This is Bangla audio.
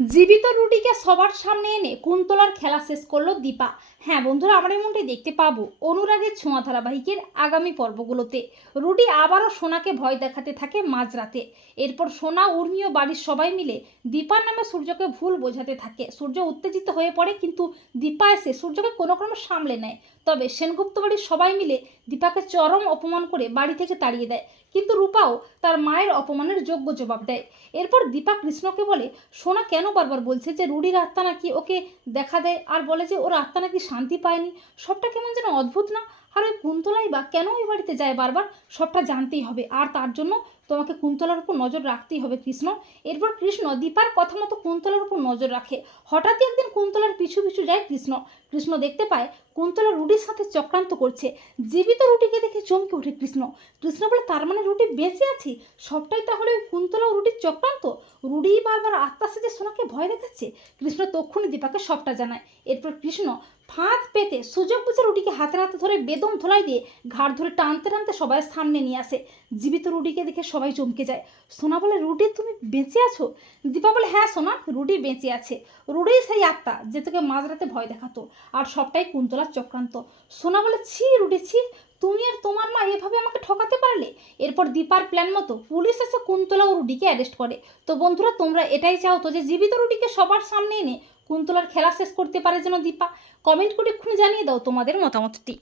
জীবিত রুটিকে সবার সামনে এনে কুন্তলার খেলা শেষ করল দীপা। হ্যাঁ বন্ধুরা, আমরা এমনটাই দেখতে পাবো অনুরাগের ছোঁয়া ধারাবাহিকের আগামী পর্বগুলোতে। রুটি আবারও সোনাকে ভয় দেখাতে থাকে মাঝরাতে। এরপর সোনা, উর্মি ও বাড়ির সবাই মিলে দীপার নামে সূর্যকে ভুল বোঝাতে থাকে। সূর্য উত্তেজিত হয়ে পড়ে, কিন্তু দীপা এসে সূর্যকে কোনো ক্রমে সামলে নেয়। তবে সেনগুপ্ত বাড়ির সবাই মিলে দীপাকে চরম অপমান করে বাড়ি থেকে তাড়িয়ে দেয়। কিন্তু রূপাও তার মায়ের অপমানের যোগ্য জবাব দেয়। এরপর দীপা কৃষ্ণকে বলে, সোনা কেন বারবার বলছে যে রুডির আত্মা নাকি ওকে দেখা দেয়? আর বলে যে ওর আত্মা নাকি শান্তি পায়নি? সবটা কেমন যেন অদ্ভুত না? আর ওই কুন্তলাই বা কেন ওই বাড়িতে যায়? বারবার সবটা জানতেই হবে। আর তার জন্য তোমাকে কুন্তলার উপর নজর রাখতেই হবে কৃষ্ণ। এরপর কৃষ্ণ দীপার কথা মতো কুন্তলার উপর নজর রাখে। হঠাৎই একদিন কুন্তলার পিছু পিছু যায় কৃষ্ণ। কৃষ্ণ দেখতে পায় কুন্তলা রুটির সাথে চক্রান্ত করছে। জীবিত রুটিকে দেখে চমকে ওঠে কৃষ্ণ। কৃষ্ণ বলে, তার মানে রুটি বেঁচে আছি? সবটাই তাহলে ওই কুন্তলা রুটির চক্রান্ত? রুডি বারবার আত্মা সেজে সোনাকে ভয় দেখাচ্ছে? কৃষ্ণ তক্ষুনি দীপাকে সবটা জানায়। এরপর কৃষ্ণ ফাঁদ পেতে সুযোগ বুঝে রুটিকে হাতে হাতে ধরে বেদম ধোলাই দিয়ে ঘাড় ধরে টানতে টানতে সবাই সামনে নিয়ে আসে। জীবিত রুটিকে দেখে সবাই চমকে যায়। সোনা বলে, রুটি, তুমি বেঁচে আছো? দীপা বলে হ্যাঁ সোনা, রুটি বেঁচে আছে। রুডিই সেই আত্মা যে তোকে মাঝরাতে ভয় দেখাতো আর সবটাই কুন্তলার চক্রান্ত। সোনা বলে, ছি রুটি, ছি, তুমি আর তোমার মা এভাবে আমাকে ঠকাতে পারলে? এরপর দীপার প্ল্যান মতো পুলিশ এসে কুন্তলা ও রুডিকে অ্যারেস্ট করে। তো বন্ধুরা, তোমরা এটাই চাও তো যে জীবিত রুডিকে সবার সামনে এনে কুন্তলার খেলা শেষ করতে পারে যেন দীপা? কমেন্ট করে এক্ষুনি জানিয়ে দাও তোমাদের মতামতটি।